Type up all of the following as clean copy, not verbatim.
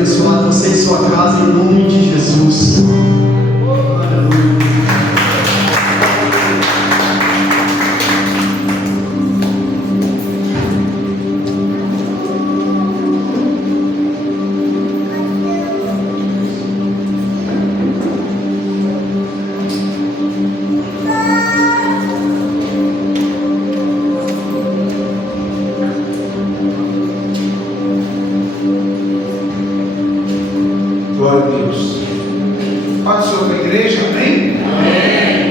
Abençoar você e sua casa em nome de Jesus. Aleluia. Glória a Deus. Pode ser para a igreja, amém? Amém.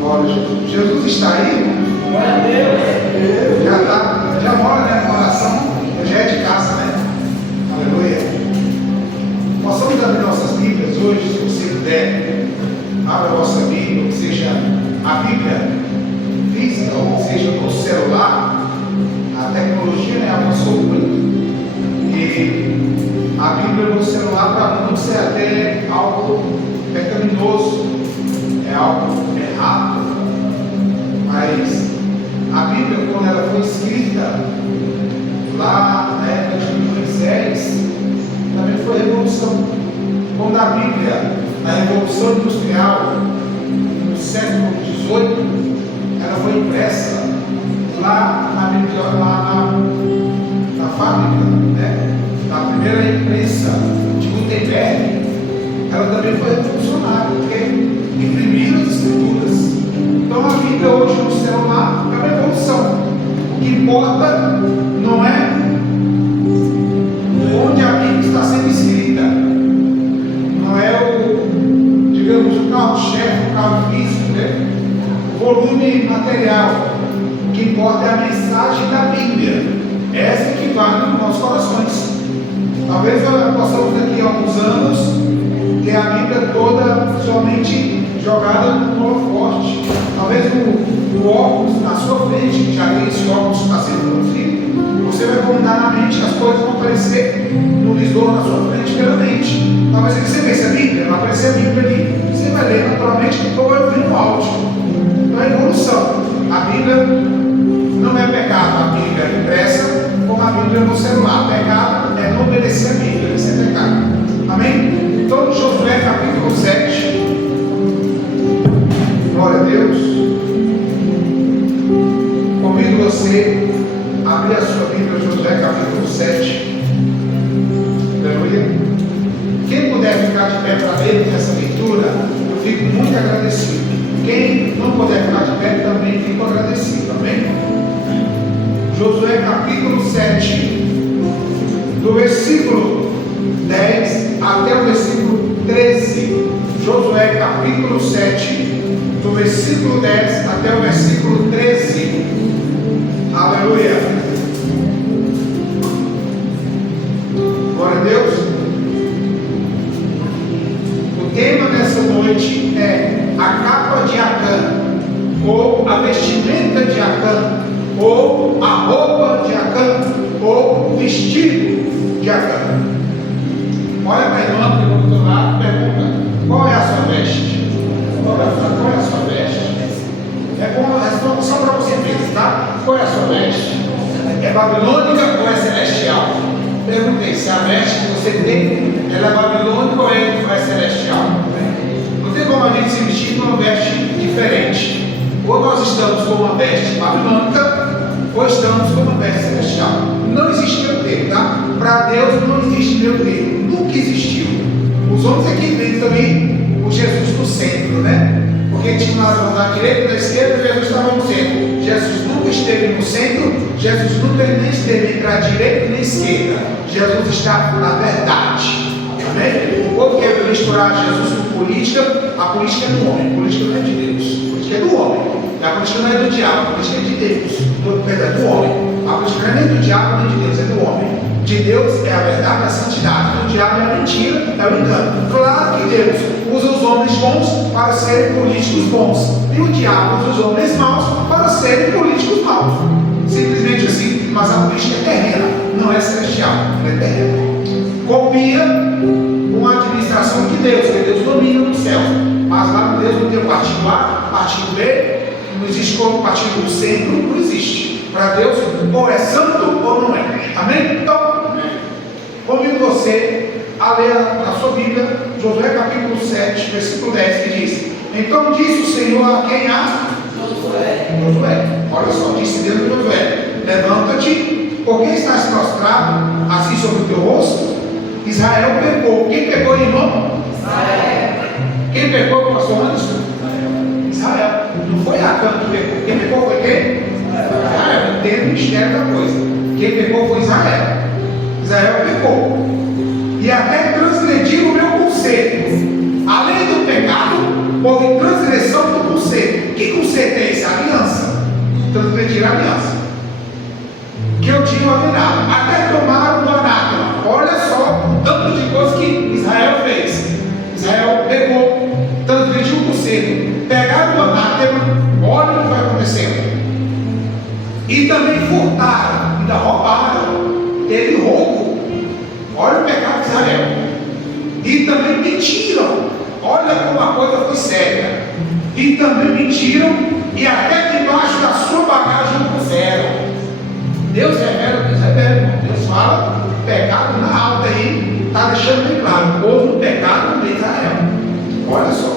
Glória a Jesus. Jesus está aí? Glória a Deus. Já mora, né? No coração, já é de casa, né? Aleluia. Nós vamos abrir nossas Bíblias hoje, se você puder. Abra a vossa Bíblia, ou seja, a Bíblia física, ou seja, no celular. A tecnologia, né, avançou muito. E a Bíblia no celular, para muitos, é até algo pecaminoso, é algo errado, mas a Bíblia, quando ela foi escrita lá na época de Moisés, também foi revolução. Quando a Bíblia, na Revolução Industrial, no século XVIII, ela foi impressa lá na Bíblia, lá na fábrica, né? Na primeira imprensa de Gutenberg, ela também foi revolucionária, porque imprimiram as escrituras. Então a Bíblia hoje no celular é uma revolução. O que importa não é onde a Bíblia está sendo escrita, não é o, digamos, o carro-chefe, o carro físico, né? O volume material. O que importa é a mensagem da Bíblia. Essa que vale nos nossos corações. Talvez possamos daqui a alguns anos ter a Bíblia toda somente jogada no holofote. Talvez no óculos na sua frente, que já tem esse óculos que está sendo produzido, você vai comandar na mente, as coisas vão aparecer no visor na sua frente pela mente. Talvez você pense a Bíblia, vai aparecer a Bíblia ali. Você vai ler naturalmente, ou vai ouvir no áudio. Então é evolução. A Bíblia não é pecado, a Bíblia é impressa, como a Bíblia no celular. Pecado é não obedecer a Bíblia, isso é pecado. Amém? Então, Josué capítulo 7. Glória a Deus. Convido você a abrir a sua Bíblia, Josué capítulo 7. Aleluia. Quem puder ficar de pé para ler essa leitura, eu fico muito agradecido. Quem não puder ficar de pé, também fico agradecido. Amém? Josué capítulo 7, do versículo 10 até o versículo 13. Josué capítulo 7, do versículo 10 até o versículo 13. Aleluia. Glória a Deus. O tema dessa noite é a capa de Acã, ou a vestimenta de Acã, ou a roupa de Acã, ou o vestido de Acã. Olha para a irmã que do outro lado, pergunta: qual é a sua veste? Qual é a sua veste? É bom a resposta só para você ver, tá? Qual é a sua veste? É babilônica ou é celestial? Perguntei se a veste que você tem, ela é babilônica ou é celestial? Não tem como a gente se vestir com uma veste diferente. Ou nós estamos com uma veste babilônica, ou estamos com uma veste celestial. Não existe meio termo, tá? Para Deus não existe meio termo. Nunca existiu. Os homens aqui dentro também, o Jesus no centro, né? Porque tinha razão da direita e da esquerda, Jesus estava no centro. Jesus nunca esteve no centro, Jesus nunca nem esteve entre a direita e na esquerda. Jesus está na verdade. Amém? O povo quer misturar Jesus com política. A política é do homem, a política não é de Deus. A política é do homem. A política não é do diabo, a política é de Deus. Perdão, é do homem. A política não é nem do diabo nem de Deus, é do homem. De Deus é a verdade, é a santidade. Do diabo é a mentira, é o engano. Claro que Deus usa os homens bons para serem políticos bons. E o diabo usa os homens maus para serem políticos maus. Simplesmente assim. Mas a política é terrena, não é celestial, ela é terrena. Copia uma administração de Deus, que Deus domina no céu. Mas lá no Deus não tem o partido A, partido B, não existe como partido do centro, não existe. Para Deus, ou é santo ou não é. Amém? Então, versículo 10, que diz: então disse o Senhor a quem? A Josué. Olha só, disse Deus a Josué: levanta-te, porque estás prostrado assim sobre o teu rosto? Israel pecou. Quem pecou, irmão? Israel. Quem pecou, pastor Anderson? Israel. Não foi Acã que pecou. Quem pecou foi quem? Israel. Tem o mistério da coisa. Quem pecou foi Israel. Israel pecou. E até transgrediram o meu conceito. Além do pecado, houve transgressão do conceito. Que conceito é esse? Aliança. Transgredir a aliança que eu tinha ordenado. Até tomaram do anátema. Olha só o tanto de coisa que Israel fez. Israel pegou, transgrediu o conceito, pegaram do anátema. Olha o que vai acontecendo. E também furtaram, ainda roubaram. Teve roubo. Olha o pecado de Israel. E também mentiram. Olha como a coisa foi séria. E também mentiram, e até debaixo da sua bagagem puseram. Deus revela, Deus revela, irmão. Deus fala, pecado na alta aí, está deixando bem claro. Houve um pecado no meio de Israel. Olha só.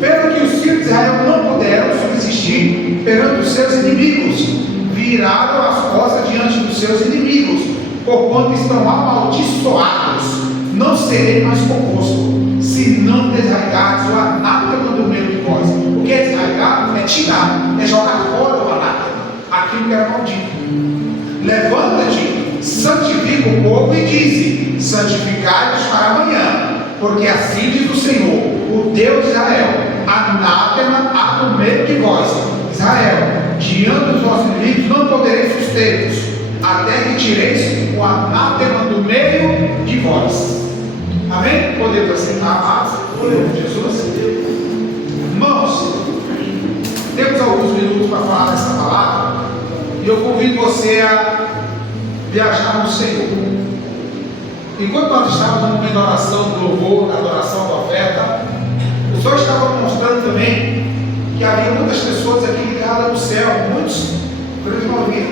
Pelo que os filhos de Israel não puderam subsistir perante os seus inimigos, viraram as costas diante dos seus inimigos, porquanto estão amaldiçoados. Não serei mais convosco, se não desraigares o anátema do meio de vós. O que é desraigar? É tirar, é jogar fora o anátema, aquilo que era maldito. Levanta-te, santifica o povo e dize: santificai-vos para amanhã, porque assim diz o Senhor, o Deus de Israel: anátema há no meio de vós. Israel, diante dos vossos inimigos não podereis suster-vos, até que tireis o anátema do meio de vós. Amém? Podemos aceitar a paz? Podemos, Jesus. Irmãos, temos alguns minutos para falar dessa palavra, e eu convido você a viajar no Senhor. Enquanto nós estávamos no momento da oração, do louvor, da adoração, da oferta, o Senhor estava mostrando também que havia muitas pessoas aqui ligadas no céu, muitos, por eles não ouviram,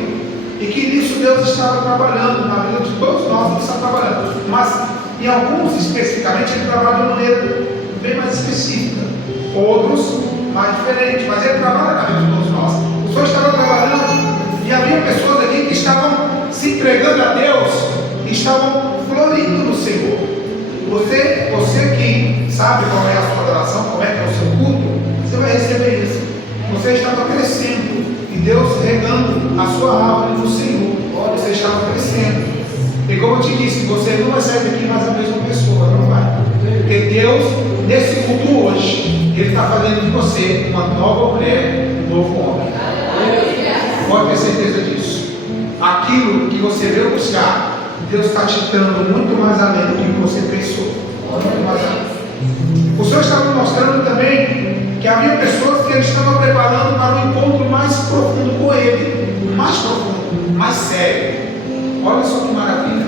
e que nisso Deus estava trabalhando, na vida de todos nós, Ele está trabalhando, mas em alguns especificamente Ele trabalha de maneira bem mais específica, outros mais diferentes, mas Ele trabalha na vida de todos nós. O Senhor estava trabalhando e havia pessoas aqui que estavam se entregando a Deus, e estavam florindo no Senhor. Você que sabe qual é a sua adoração, como é que é o seu culto, você vai receber isso. Você estava crescendo e Deus regando a sua árvore no Senhor. Olha, você estava crescendo. E como eu te disse, você não vai sair daqui mais a mesma pessoa, não vai. Porque Deus, nesse culto hoje, Ele está fazendo de você uma nova mulher, um novo homem. Pode ter certeza disso. Aquilo que você veio buscar, Deus está te dando muito mais além do que você pensou. Muito mais além. O Senhor estava mostrando também que havia pessoas que Ele estava preparando para um encontro mais profundo com Ele. Mais profundo, mais sério. Olha só que maravilha.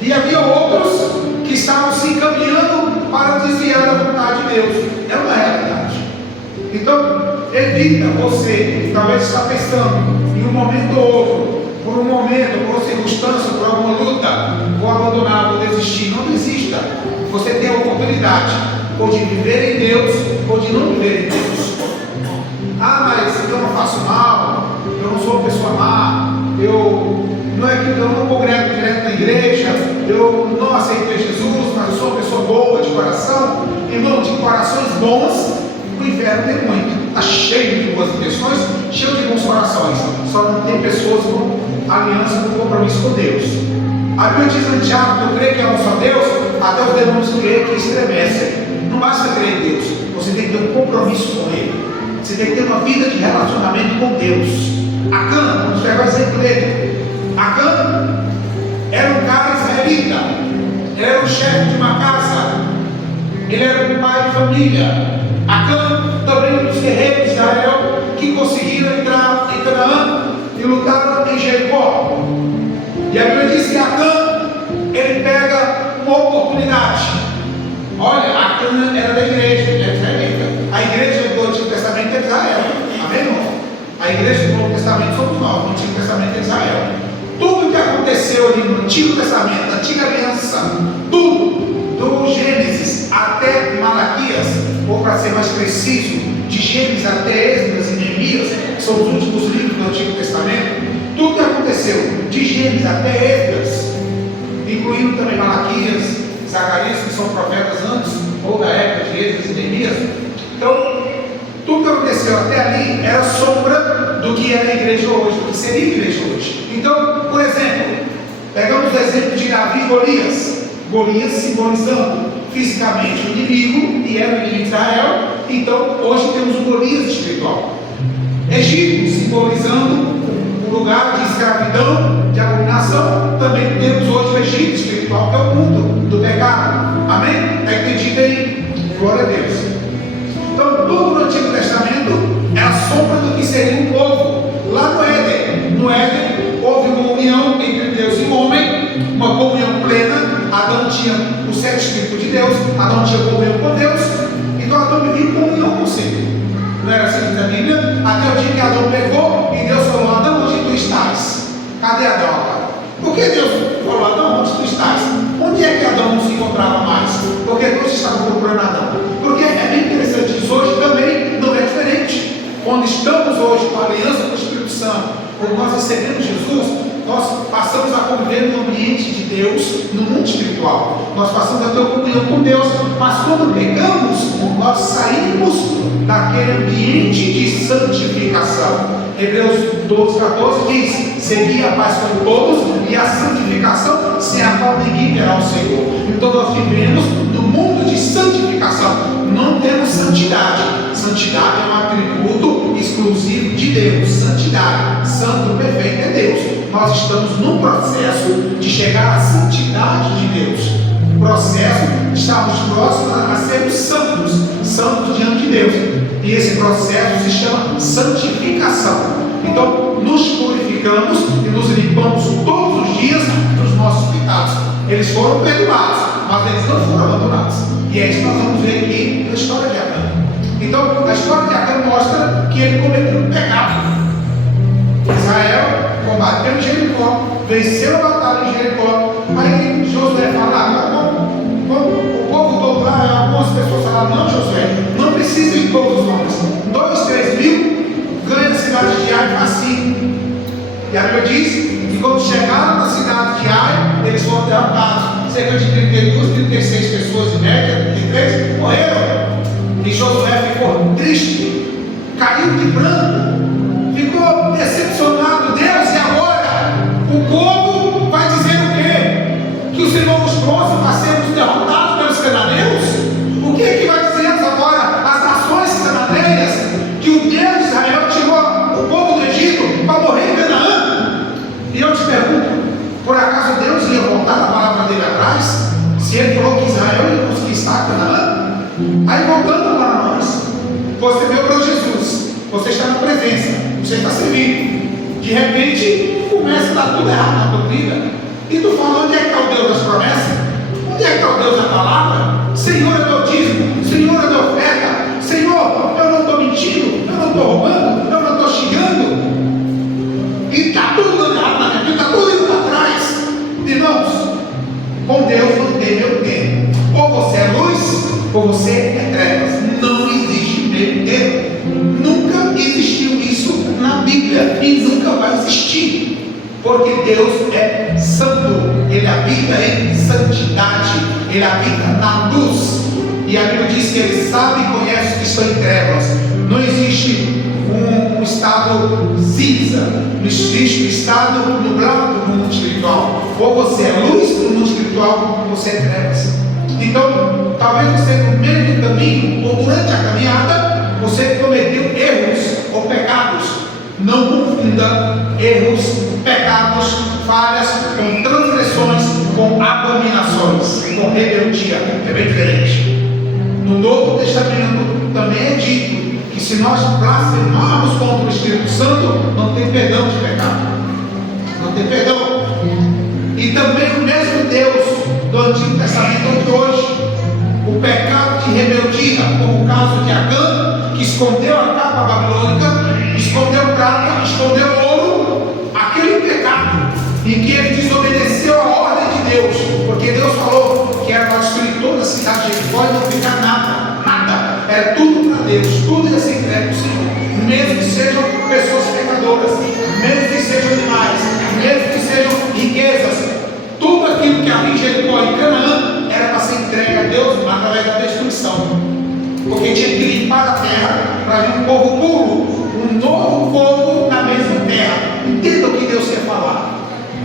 E havia outros que estavam se encaminhando para desviar da vontade de Deus. É uma realidade. Então, evita você, que talvez está pensando em um momento ou outro, por um momento, por uma circunstância, por alguma luta, vou abandonar, vou desistir. Não desista. Você tem a oportunidade ou de viver em Deus ou de não viver em Deus. Ah, mas eu não faço mal, eu não sou uma pessoa má, não é que eu não congrego direto na igreja, eu não aceitei Jesus, mas eu sou uma pessoa boa de coração. Irmão, de corações bons, o inferno tem muito. Está cheio de boas intenções, cheio de bons corações. Só não tem pessoas com aliança, com compromisso com Deus. A Bíblia diz no Tiago: tu crê que é um só Deus? Até os demônios creem que estremecem. Não basta crer em Deus, você tem que ter um compromisso com Ele. Você tem que ter uma vida de relacionamento com Deus. Acã, vamos pegar o exemplo dele. Acã era um cara israelita, ele era o chefe de uma casa, ele era um pai de família. Acã também um dos guerreiros de Israel que conseguiram entrar em Canaã e lutaram em Jericó. E a Bíblia diz que Acã, ele pega uma oportunidade. Olha, Acã era da igreja, ele era israelita. A igreja do Antigo Testamento é Israel. Amém, irmão? A igreja do Novo Testamento somos nós, no Antigo Testamento é Israel. Tudo que aconteceu ali no Antigo Testamento, na Antiga Aliança, tudo, do Gênesis até Malaquias, ser mais preciso, de Gênesis até Esdras e Neemias, que são os últimos livros do Antigo Testamento, tudo que aconteceu de Gênesis até Esdras, incluindo também Malaquias, Zacarias, que são profetas antes ou da época de Esdras e Neemias. Então, tudo que aconteceu até ali era sombra do que era a igreja hoje, do que seria a igreja hoje. Então, por exemplo, pegamos o exemplo de Davi e Golias. Golias simbolizando fisicamente o inimigo, e era o inimigo de Israel. Então, hoje temos o Golias espiritual. Egito simbolizando o lugar de escravidão, de abominação. Também temos hoje o Egito espiritual, que é o mundo do pecado. Amém? Está entendido aí? Glória a Deus. Então, tudo no Antigo Testamento é a sombra do que seria o povo lá no Éden. No Éden houve uma união entre Deus e o homem, uma comunhão plena. Adão tinha o sete Espírito de Deus, Adão tinha comunhão com Deus, então Adão vivia em comunhão com o Senhor. Não era assim que diz a Bíblia? Até o dia que Adão pegou e Deus falou: Adão, onde tu estás? Cadê Adão agora? Por que Deus falou: Adão, onde tu estás? Onde é que Adão não se encontrava mais? Porque todos estavam procurando Adão. Porque é bem interessante isso, hoje também não é diferente. Quando estamos hoje com a aliança com o Espírito Santo, quando nós recebemos Jesus, nós passamos a conviver no ambiente de Deus, no mundo espiritual. Nós passamos a ter comunhão com Deus, mas quando pecamos, nós saímos daquele ambiente de santificação. Hebreus 12, 14 diz: segui a paz com todos e a santificação, sem a qual ninguém verá o Senhor. Então nós vivemos no mundo de santificação. Não temos santidade. Santidade é um atributo exclusivo de Deus. Santidade, santo, perfeito é Deus. Nós estamos num processo de chegar à santidade de Deus. Processo, estamos próximos a sermos santos, santos diante de Deus. E esse processo se chama santificação. Então, nos purificamos e nos limpamos todos os dias dos nossos pecados. Eles foram perdoados, mas eles não foram abandonados. E é isso que nós vamos ver aqui na história de Acã. Então, a história de Acã mostra que ele cometeu um pecado. Israel combateu em Jericó, venceu a batalha em Jericó. Aí Josué fala: o povo todo lá, algumas pessoas falaram: não, Josué, não precisa ir todos os homens, 2, 3 mil, ganha a cidade de Ai facinho. E a Bíblia diz que quando chegaram na cidade de Ai, eles foram derrotados. Cerca de 32, 36 pessoas em média, 33, morreram. E Josué ficou triste, caiu de branco, ficou decepcionado. Deus, e agora? O povo vai dizer o quê? Que o Senhor nos trouxe para sermos derrotados pelos cananeus? O que é que vai dizer agora as nações cananeias? Que o Deus de Israel tirou o povo do Egito para morrer em Canaã? E eu te pergunto, por acaso Deus ia voltar a palavra dele atrás? Se ele falou que Israel ia conseguir estar em Canaã? Aí voltando para nós, você veio para Jesus, você está na presença, você está servindo. De repente, começa a dar tudo errado na tua vida. E tu fala: onde é que está o Deus das promessas? Onde é que está o Deus da palavra? Senhor, é meu dízimo, Senhor, é minha oferta. Senhor, eu não estou mentindo, eu não estou roubando, eu não estou xingando. E está tudo dando errado na minha vida, está tudo indo para trás. Irmãos, com Deus não tem meio termo. Ou você é luz, ou você é trevas. Não existe meio termo. Nunca existiu isso na Bíblia e nunca vai existir. Porque Deus é santo, Ele habita em santidade, Ele habita na luz. E a Bíblia diz que Ele sabe e conhece os que estão em trevas. Não existe um estado cinza, não existe um estado nublado no mundo espiritual. Ou você é luz no mundo espiritual, ou você é trevas. Então, talvez você no meio do caminho, ou durante a caminhada, você cometeu erros ou pecados. Não confunda erros, pecados, falhas com transgressões, com abominações, com rebeldia. É bem diferente. No Novo Testamento também é dito que se nós blasfemarmos contra o Espírito Santo, não tem perdão de pecado. Não tem perdão. E também o mesmo Deus do Antigo Testamento de hoje, o pecado de rebeldia, como o caso de Acã, que escondeu a capa babilônica, escondeu prata, escondeu ouro, aquele pecado em que ele desobedeceu a ordem de Deus, porque Deus falou que era para destruir toda a cidade de Jericó e não ficar nada, era tudo em Jericó e Canaã era para ser entregue a Deus através da destruição, porque tinha que limpar a terra para vir um povo puro, um novo povo na mesma terra. Entenda o que Deus quer falar.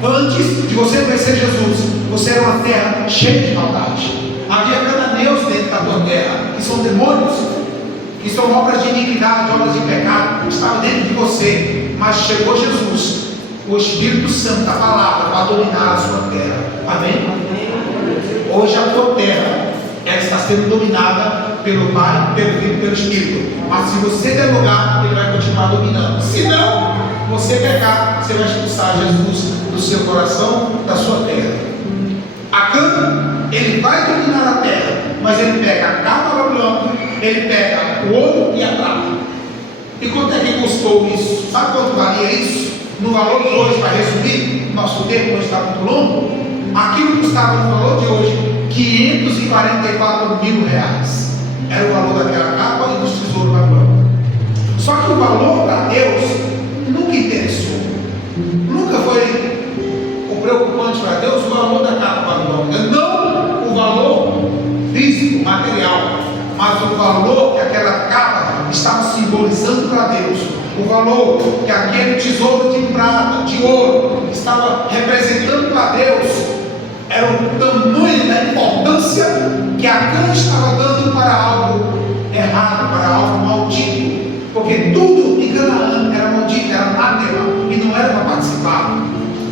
Antes de você conhecer Jesus, você era uma terra cheia de maldade. Havia cananeus dentro da tua terra, que são demônios, que são obras de iniquidade, obras de pecado, que estavam dentro de você. Mas chegou Jesus, o Espírito Santo, a palavra, para dominar a sua terra. Amém? Hoje a tua terra, ela está sendo dominada pelo Pai, pelo Filho e pelo Espírito. Mas se você der lugar, ele vai continuar dominando. Se não, você pecar, você vai expulsar Jesus do seu coração, da sua terra. Acã, ele vai dominar a terra, mas ele pega a capa babilônica, ele pega o ouro e a prata. E quanto é que custou isso? Sabe quanto valia isso? No valor de hoje, para resumir, nosso tempo hoje está muito longo. Aquilo custava no valor de hoje 544 mil reais. Era o valor daquela capa e dos tesouros babilônicos. Só que o valor para Deus nunca interessou. Nunca foi o preocupante para Deus o valor da capa babilônica. Não o valor físico, material, mas o valor que aquela capa estava simbolizando para Deus. O valor que aquele tesouro de prata, de ouro, estava representando para Deus. Era o tamanho da importância que Acã estava dando para algo errado, para algo maldito. Porque tudo em Canaã era maldito, era anátema, e não era para participar.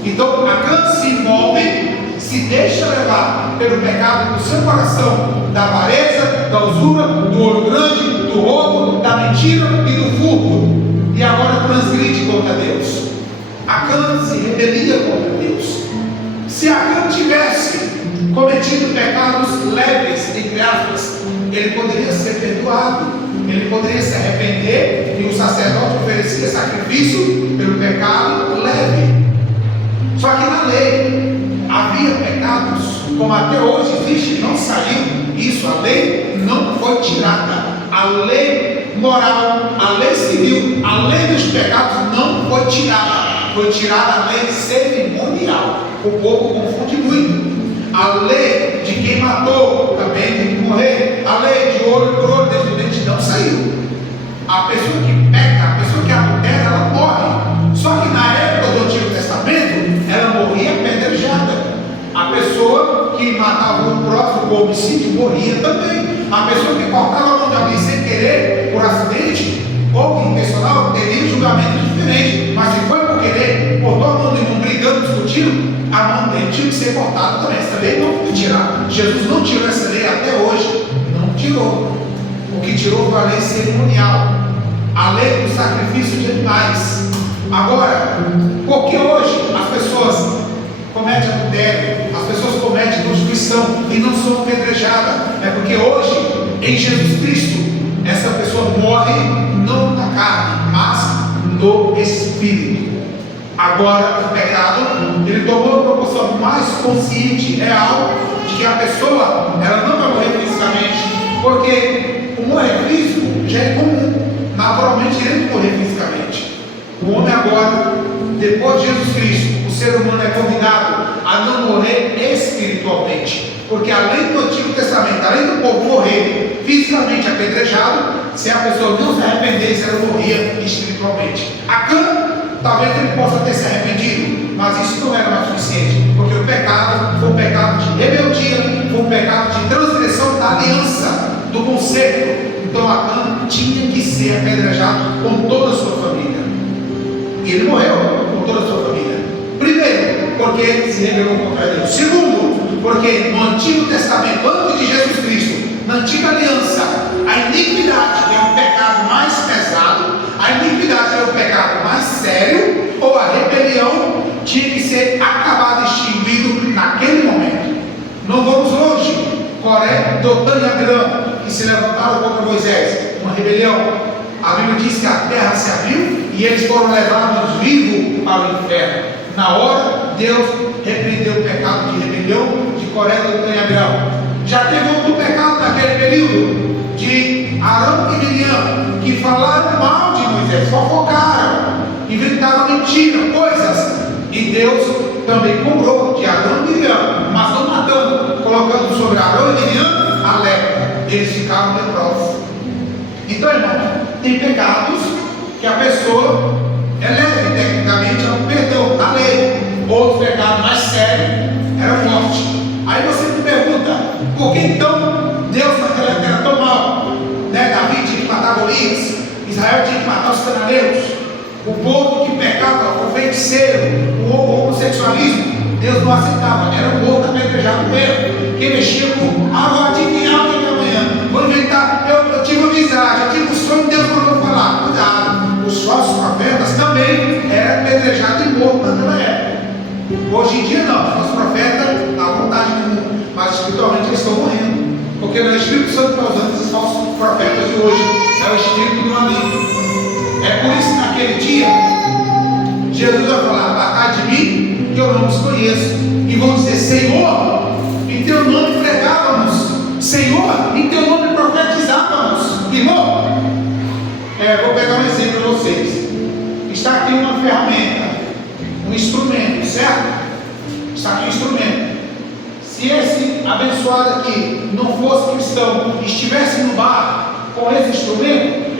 Então Acã se envolve, se deixa levar pelo pecado do seu coração, da avareza, da usura, do ouro grande, do roubo, da mentira e do furto. E agora transgride contra Deus. Acã se rebelia contra Deus. Se Acã tivesse cometido pecados leves, entre aspas, ele poderia ser perdoado, ele poderia se arrepender e o sacerdote oferecia sacrifício pelo pecado leve. Só que na lei havia pecados, como até hoje existe, não saiu isso, a lei não foi tirada. A lei moral, a lei civil, a lei dos pecados não foi tirada. Foi tirada a lei cerimonial. O povo confunde muito. A lei de quem matou também tem que morrer. A lei de ouro por ouro, desde não saiu. A pessoa que peca, a pessoa que adultera, ela morre. Só que na época do Antigo Testamento, ela morria apedrejada. A pessoa que matava o próximo por homicídio morria também. A pessoa que cortava a mão de alguém sem querer, por acidente ou intencional, teria um julgamento diferente. Mas se foi por querer, cortou a mão de um brigando, discutindo, a mão dele tinha que ser cortada também. Essa lei não foi tirada. Jesus não tirou essa lei até hoje. Não tirou. O que tirou foi a lei cerimonial, a lei do sacrifício de animais. Agora, por que hoje as pessoas cometem adultério, as pessoas cometem prostituição e não são apedrejadas? É porque hoje, em Jesus Cristo, essa pessoa morre não na carne, mas no espírito. Agora, o pecado, ele tomou uma proporção mais consciente, real, de que a pessoa, ela não vai morrer fisicamente, porque o morrer físico já é comum. Naturalmente, ele não morrer fisicamente. O homem agora, depois de Jesus Cristo, o ser humano é convidado a não morrer espiritualmente. Porque além do Antigo Testamento, além do povo morrer fisicamente apedrejado, se a pessoa não se arrependesse, ela morria espiritualmente. Acã, talvez ele possa ter se arrependido, mas isso não era mais suficiente. Porque o pecado foi um pecado de rebeldia, foi um pecado de transgressão da aliança, do concerto. Então Acã tinha que ser apedrejado com toda a sua família. E ele morreu com toda a sua família. Primeiro, porque ele se rebelou contra Deus. Segundo, porque no Antigo Testamento, antes de Jesus Cristo, na Antiga Aliança, a iniquidade é um pecado mais pesado, a iniquidade é um pecado mais sério, ou a rebelião tinha que ser acabada, extinguido naquele momento. Não vamos longe. Coré, Dotã e Abirã, que se levantaram contra Moisés, uma rebelião. A Bíblia diz que a terra se abriu e eles foram levados vivos para o inferno. Na hora, Deus repreendeu o pecado de rebelião de Coré, Dotã e Abirã. Já teve outro pecado naquele período, de Arão e Miriam, que falaram mal de Moisés, fofocaram, inventaram mentira, coisas. E Deus também cobrou de Arão e Miriam, mas não matou tem pecados que a pessoa é leve, tecnicamente ela perdeu a lei. Outro pecado mais sério era a morte. Aí você me pergunta, por que então Deus naquela época era tão mal? Davi tinha que matar Golias, Israel tinha que matar os cananeus, o povo que pecava, o feiticeiro, o homossexualismo, Deus não aceitava, era morto, apedrejado mesmo. Quem mexia com, vou adivinhar o que é amanhã, vou inventar, eu tive uma visagem, eu tive um sonho, Deus mandou falar. Cuidado, os falsos profetas também eram apedrejados e mortos naquela época. Hoje em dia não, os falsos profetas, à vontade do mundo, mas espiritualmente eles estão morrendo, porque não é o Espírito Santo que está usando esses falsos profetas de hoje, é o Espírito do amigo. É por isso que naquele dia Jesus vai falar, apartai de mim, que eu não os conheço. E vão dizer, Senhor, em teu nome pregávamos, Senhor, em teu nome profetizávamos. Irmão, vou pegar um exemplo para vocês. Está aqui uma ferramenta, um instrumento, certo? Está aqui um instrumento. Se esse abençoado aqui não fosse cristão e estivesse no bar com esse instrumento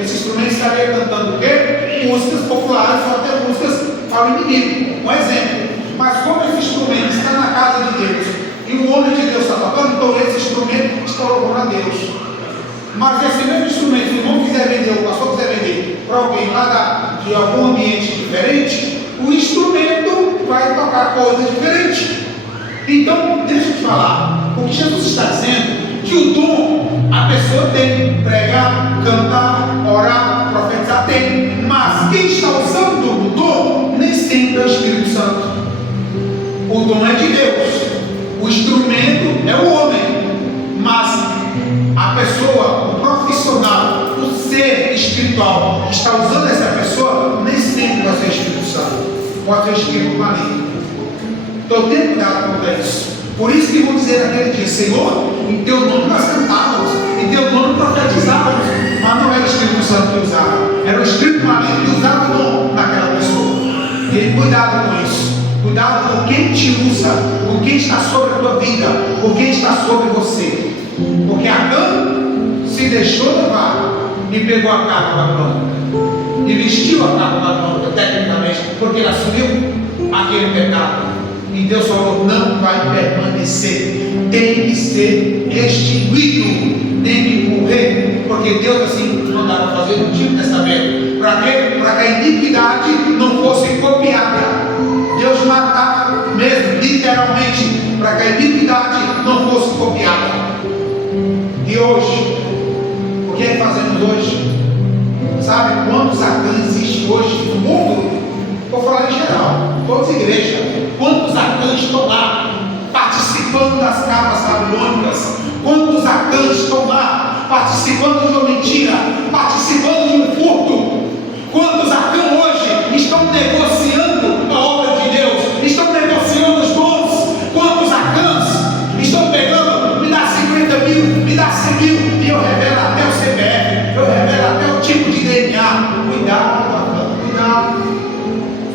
estaria cantando o quê? Músicas populares, ou até músicas para o inimigo. Um exemplo. Mas como esse instrumento está na casa de Deus e o homem de Deus está tocando, então esse instrumento está louvando a Deus. Mas esse mesmo instrumento, se o irmão quiser vender, o pastor quiser vender para alguém lá de algum ambiente diferente, o instrumento vai tocar coisa diferente. Então, deixa eu te falar, o que Jesus está dizendo, que o dom a pessoa tem, pregar, cantar, orar, profetizar, tem, mas quem está usando o dom, nem sempre é o Espírito Santo. O dom é de Deus, o instrumento é o homem, mas a pessoa, o profissional, o ser espiritual que está usando essa pessoa, nem sempre vai ser o Espírito Santo, pode ser o Espírito maligno. Então tenha cuidado com isso. Por isso que vou dizer naquele dia, Senhor, em teu nome nós cantávamos, em teu nome profetizávamos, mas não era o Espírito Santo que usava, era o Espírito maligno que usava o dom naquela pessoa. E cuidado com isso. Cuidado com quem te usa, com quem está sobre a tua vida, com quem está sobre você. Porque Acã se deixou levar e pegou a capa babilônica e vestiu a capa babilônica tecnicamente, porque ele assumiu aquele pecado. E Deus falou, não vai permanecer, tem que ser extinguido, tem que morrer, porque Deus assim não dá para fazer no Antigo Testamento. Para quê? Para que a iniquidade não fosse copiada. Deus matava mesmo, literalmente, para que a iniquidade não fosse copiada. E hoje, o que é que fazemos hoje? Sabe quantos Acã existem hoje no mundo? Vou falar em geral, todas as igrejas. Quantos Acã estão lá participando das capas babilônicas? Quantos Acã estão lá participando de uma mentira, participando de um furto? Quantos Acã hoje estão negociando a obra de Deus? Estão negociando os dons? Quantos Acãs estão pegando? Me dá 50 mil, me dá 100 mil, e eu revelo até o CPF, eu revelo até o tipo de DNA. Cuidado, Acã, cuidado,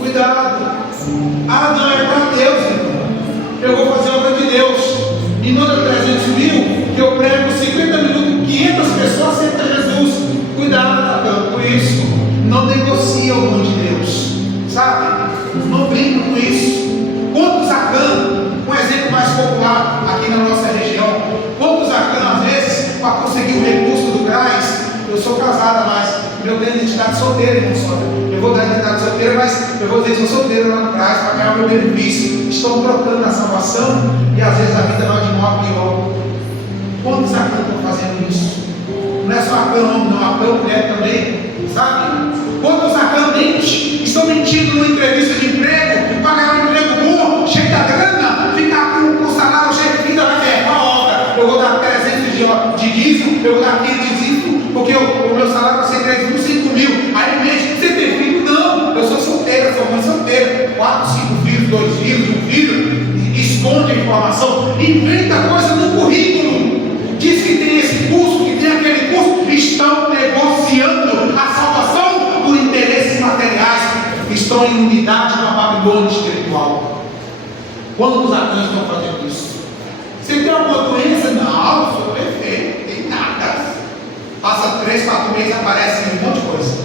cuidado. Não, é para Deus, irmão. Eu vou fazer a obra de Deus. E não é 300 mil que eu prego 50 minutos, 500 pessoas aceitam Jesus. Cuidado, Acã, com isso. Não negocia o nome de Deus, sabe? Não brinca com isso. Quantos Acã, um exemplo mais popular aqui na nossa região, quantos Acã, às vezes, para conseguir o recurso do CRAS, eu sou casada, mas eu tenho identidade solteira, irmão Sônia. Eu vou dar identidade solteira, mas eu vou dizer que sou solteiro lá no CRAS para ganhar o meu benefício. Estão trocando a salvação e às vezes a vida vai de mal a pior. Quantos Acã estão fazendo isso? Não é só Acã homem, não, Acã mulher também, sabe? Quantos Acã mentes estão mentindo numa entrevista de emprego para ganhar um emprego bom, cheio da grana, ficar com o salário cheio de vida, vai ver a obra. Eu vou dar 300 de dízimo, eu vou dar 500 de dízimo, porque o meu salário vai ser 3 mil, 5 mil. Aí mente, você tem filho? Não, eu sou solteira, sou mãe solteira, 4, 5 filhos, 2 filhos, 1 filho, esconde a informação, inventa coisa no currículo, diz que tem esse curso, que tem aquele curso, estão negociando a salvação por interesses materiais, estão em unidade com a Babilônia espiritual. Quantos Acãs estão fazendo isso? Você tem alguma doença? Não, sou perfeito, tem nada. Passa 3, 4 meses, aparece um monte de coisa.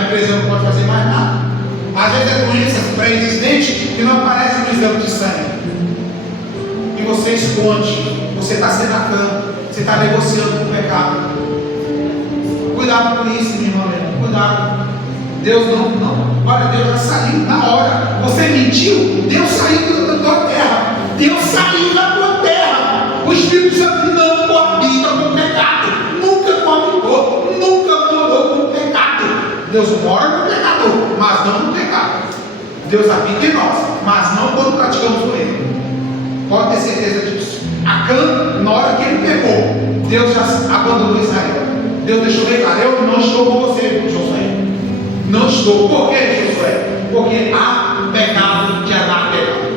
a empresa não pode fazer mais nada. Às vezes é doença pré-existente que não aparece no exame de sangue. E você esconde, você está sendo a cama, você está negociando com o pecado. Cuidado com isso, minha irmã, cuidado. Deus olha, Deus já saiu na hora. Você mentiu, Deus saiu da tua terra. Deus saiu da tua terra. O Espírito Santo não coabita com o pecado. Nunca coabitou, nunca morou com o pecado. Deus mora no pecador, mas não no pecado. Deus habita em nós, mas não quando praticamos o erro. Pode ter certeza disso. Acã, na hora que ele pecou, Deus já abandonou Israel. Deus deixou bem claro: eu não estou com você, Josué. Não estou. Por que, Josué? Porque há pecado de Adão pecado.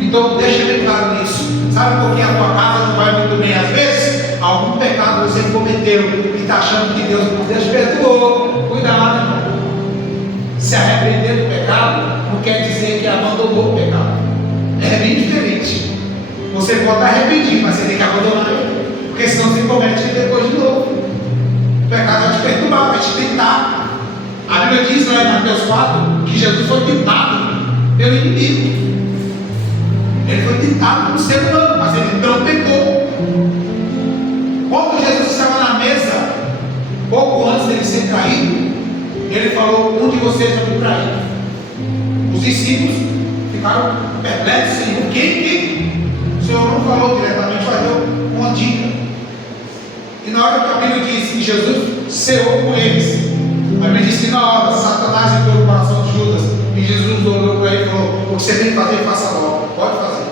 Então deixa bem claro nisso. Sabe por que a tua casa não vai muito bem às vezes? Algum pecado você cometeu e está achando que Deus perdoou. Cuidado, irmão. Se arrepender do pecado não quer dizer que abandonou o pecado. É bem diferente. Você pode estar arrependido, mas você tem que abandonar ele, porque senão você comete depois de novo. O pecado vai te perturbar, vai te tentar. A Bíblia diz lá em Mateus 4 que Jesus foi tentado pelo inimigo. Ele foi tentado como ser humano, mas ele não pecou. Quando Jesus estava na mesa, pouco antes dele ser traído, ele falou: um de vocês vai me trair. Os discípulos ficaram perplexos: Senhor, quem? O Senhor não falou diretamente, mas deu uma dica. E na hora que a Bíblia diz que Jesus ceou com eles, a Bíblia diz que na hora Satanás entrou no coração de Judas e Jesus olhou para ele e falou: o que você tem que fazer, faça logo, pode fazer.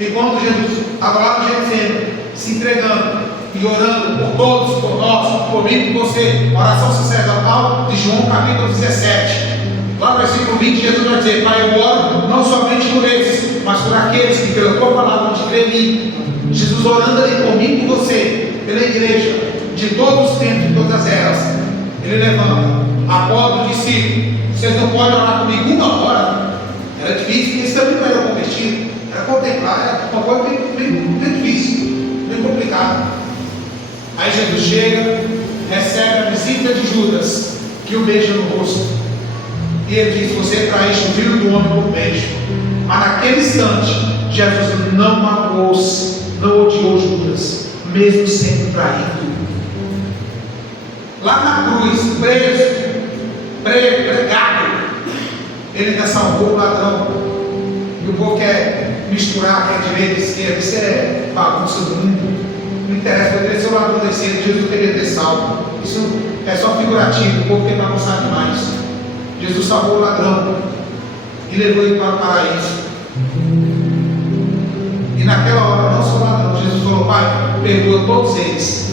E quando Jesus estava lá no Getsemane, se entregando e orando por todos, por nós, por mim, por você, oração sacerdotal de João capítulo 17, lá no versículo 20, Jesus vai dizer: Pai, eu oro não somente por esses, mas por aqueles que pela tua palavra vão te crer em mim. Jesus orando ali por mim e por você, pela igreja, de todos os tempos, de todas as eras. Ele levanta, acorda o discípulo: vocês não podem orar comigo uma hora. Era difícil, porque eles também não eram convertidos. Era contemplar, era uma coisa bem difícil, bem complicada. Aí Jesus chega, recebe a visita de Judas, que o beija no rosto. E ele diz: você traíste o filho do homem por beijo. Mas naquele instante, Jesus não magoou-se, não odiou Judas, mesmo sendo traído. Lá na cruz, preso, pregado, ele ainda salvou o ladrão. E o povo quer misturar, quer direita e esquerda. Isso é bagunça do mundo. Não interessa, poderia ser o ladrão descendo, Jesus teria ter salvo. Isso é só figurativo, o povo quer bagunçar demais. Jesus salvou o ladrão e levou ele para o paraíso. E naquela hora, não só o ladrão, Jesus falou: Pai, perdoa todos eles.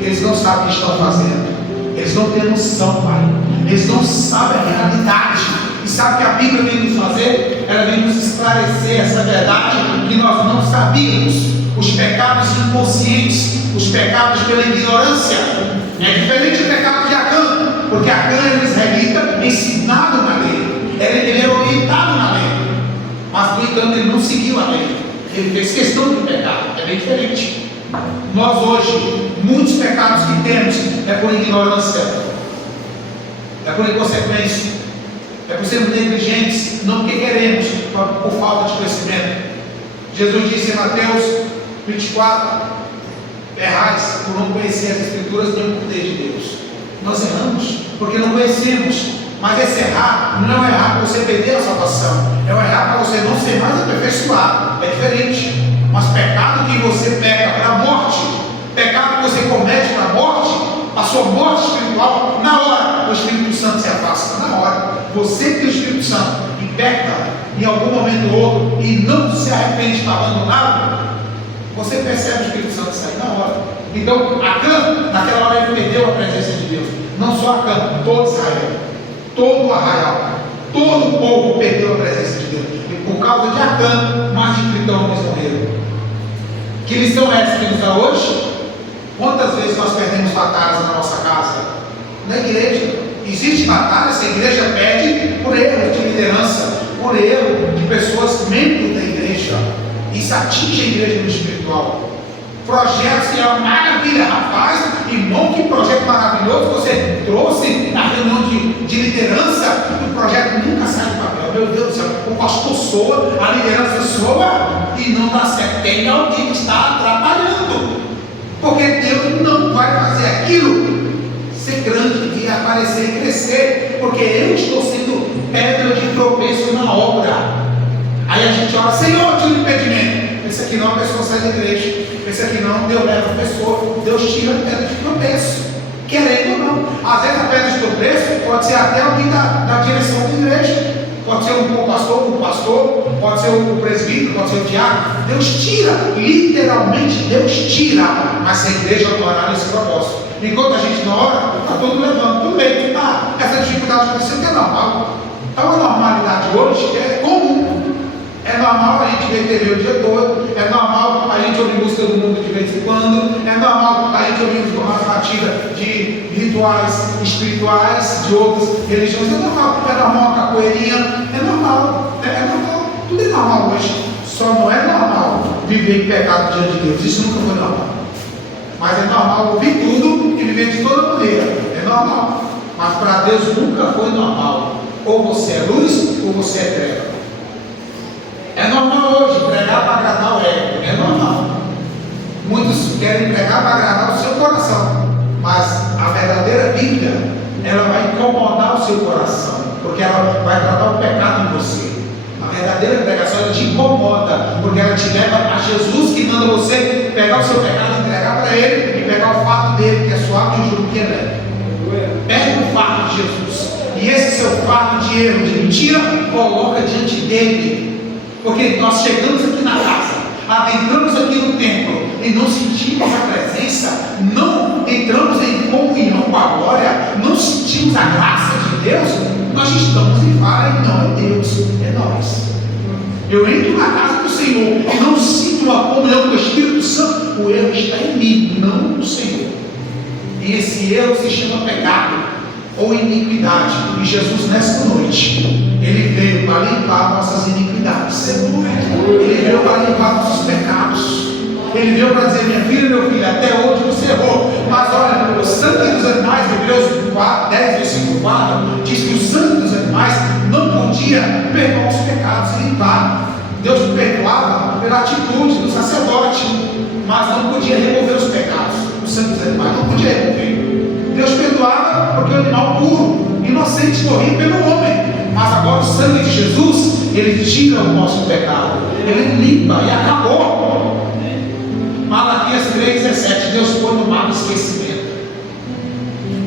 Eles não sabem o que estão fazendo. Eles não têm noção, Pai. Eles não sabem a realidade. E sabe o que a Bíblia vem nos fazer? Ela vem nos esclarecer essa verdade que nós não sabíamos. Os pecados inconscientes, os pecados pela ignorância. É diferente do pecado de Acã, porque Acã era um israelita ensinado na lei. Ele era orientado na lei. Mas, no entanto, ele não seguiu a lei. Ele fez questão do pecado. É bem diferente. Nós hoje, muitos pecados que temos é por ignorância, é por inconsequência, é por sermos negligentes, não porque queremos, mas por falta de conhecimento. Jesus disse em Mateus 24: errais por não conhecer as Escrituras nem o poder de Deus. Nós erramos porque não conhecemos. Mas esse errar não é errar para você perder a salvação, é um errar para você não ser mais aperfeiçoado. É diferente. Mas pecado que você peca para a morte, pecado que você comete para a morte, a sua morte espiritual, na hora o Espírito Santo se afasta. Na hora, você que tem o Espírito Santo e peca em algum momento ou outro e não se arrepende para abandoná-lo, você percebe o Espírito Santo sair na hora. Então, Acã, naquela hora, ele perdeu a presença de Deus. Não só Acã, todo Israel, todo o arraial, todo o povo perdeu a presença de Deus. E por causa de Acã, mais de 30 homens morreram. Que lição é essa que nos dá hoje? Quantas vezes nós perdemos batalhas na nossa casa? Na igreja. Existe batalha se a igreja perde por erro de liderança, por erro de pessoas membros da igreja. Isso atinge a igreja no espiritual. Projetos que é uma maravilha, rapaz. Irmão, que projeto maravilhoso você trouxe na reunião de liderança. O projeto nunca sai do papel. Meu Deus do céu, o pastor soa, a liderança soa e não dá certo. Tem alguém que está atrapalhando. Porque Deus não vai fazer aquilo ser grande e aparecer e crescer. Porque eu estou sendo pedra de tropeço na obra. Aí a gente olha, Senhor, tira o impedimento. Esse aqui não, a pessoa sai da igreja. Esse aqui não, Deus leva a pessoa. Deus tira a pedra de tropeço. Querendo ou não. Às vezes a pedra de tropeço pode ser até alguém da direção da igreja. Pode ser um pastor, pode ser o presbítero, pode ser o diácono. Deus tira, literalmente Deus tira. Mas se a igreja não orar nesse propósito, enquanto a gente não ora, está todo levando, tudo bem. Essa dificuldade acontecendo que é normal. Então a normalidade hoje é comum. É normal a gente ver TV o dia todo, é normal a gente ouvir música do mundo de vez em quando, é normal a gente ouvir uma batida de rituais espirituais de outras religiões, é normal uma capoeirinha, é normal, tudo é normal hoje. Só não é normal viver em pecado diante de Deus, isso nunca foi normal. Mas é normal ouvir tudo e viver de toda maneira, é normal. Mas para Deus nunca foi normal. Ou você é luz ou você é treva. É normal hoje pregar para agradar o ego, é normal. Muitos querem pregar para agradar o seu coração, mas a verdadeira Bíblia, ela vai incomodar o seu coração, porque ela vai tratar o pecado em você. A verdadeira pregação, ela te incomoda, porque ela te leva a Jesus, que manda você pegar o seu pecado, entregar para Ele e pegar o fardo dele, que é suave e o jugo que ele é. Pega o fardo de Jesus, e esse seu fardo de erro, de mentira, coloca diante dele. Porque nós chegamos aqui na casa, adentramos aqui no templo e não sentimos a presença, não entramos em comunhão com a glória, não sentimos a graça de Deus, nós estamos em falha e não é Deus, é nós. Eu entro na casa do Senhor e não sinto uma comunhão com o Espírito Santo, o erro está em mim, não no Senhor. E esse erro se chama pecado ou iniquidade. E Jesus, nesta noite, Ele veio para limpar nossas iniquidades. Ele veio para limpar nossos pecados. Ele veio para dizer, minha filha, meu filho, até hoje você errou. Mas olha, o sangue dos animais, Hebreus 4, 10, versículo 4, diz que o sangue dos animais não podia perdoar os pecados e limpar. Deus perdoava pela atitude do sacerdote, mas não podia remover os pecados. O sangue dos animais não podia remover. Deus perdoava porque o animal puro, inocente, morria pelo homem. Mas agora o sangue de Jesus, ele tira o nosso pecado, ele limpa e acabou. Malaquias 3,17, Deus põe no mar do esquecimento.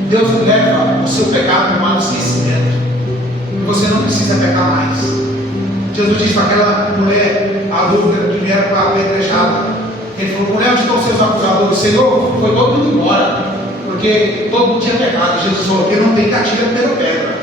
Deus leva o seu pecado no mar do esquecimento. Você não precisa pecar mais. Jesus disse para aquela mulher adúltera que vieram para a apedrejada. Ele falou, mulher, onde estão seus acusadores? Senhor, foi todo mundo embora, porque todo mundo tinha pecado. Jesus falou, porque não tem que atira a primeira pedra.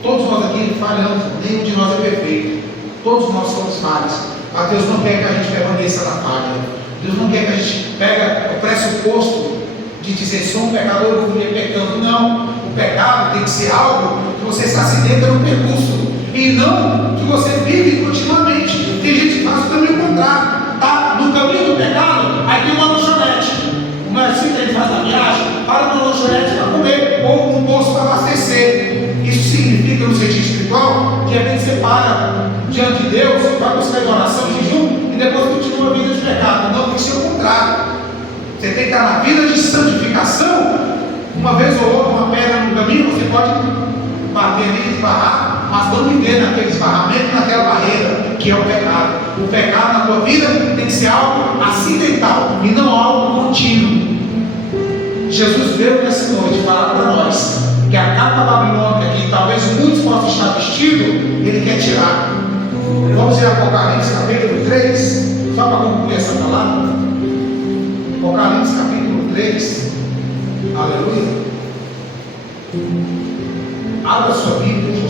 Todos nós aqui falhamos, nenhum de nós é perfeito. Todos nós somos falhos. Mas Deus não quer que a gente permaneça na falha. Deus não quer que a gente pegue o pressuposto de dizer, sou um pecador, eu vou pecando. Não, o pecado tem que ser algo que você se acidenta no percurso, e não que você vive continuamente. Tem gente que faz o caminho contrário, tá no caminho do pecado, aí tem uma lanchonete. Não é assim que ele faz a viagem? Para uma lanchonete para comer, ou um posto para abastecer. Isso significa, no sentido espiritual, de repente você para diante de Deus, vai buscar oração, jejum, e depois continua a vida de pecado. Não, tem que ser o contrário. Você tem que estar na vida de santificação. Uma vez ou outra, uma pedra no caminho, você pode bater nele, esbarrar, mas não viver naquele esbarramento, naquela barreira, que é o pecado. O pecado na tua vida tem que ser algo acidental e não algo contínuo. Jesus veio nessa noite falar para nós que a capa babilônica, que talvez muitos possam estar vestidos, Ele quer tirar. Vamos em Apocalipse capítulo 3, só para concluir essa palavra. Apocalipse capítulo 3, aleluia. Abra sua Bíblia.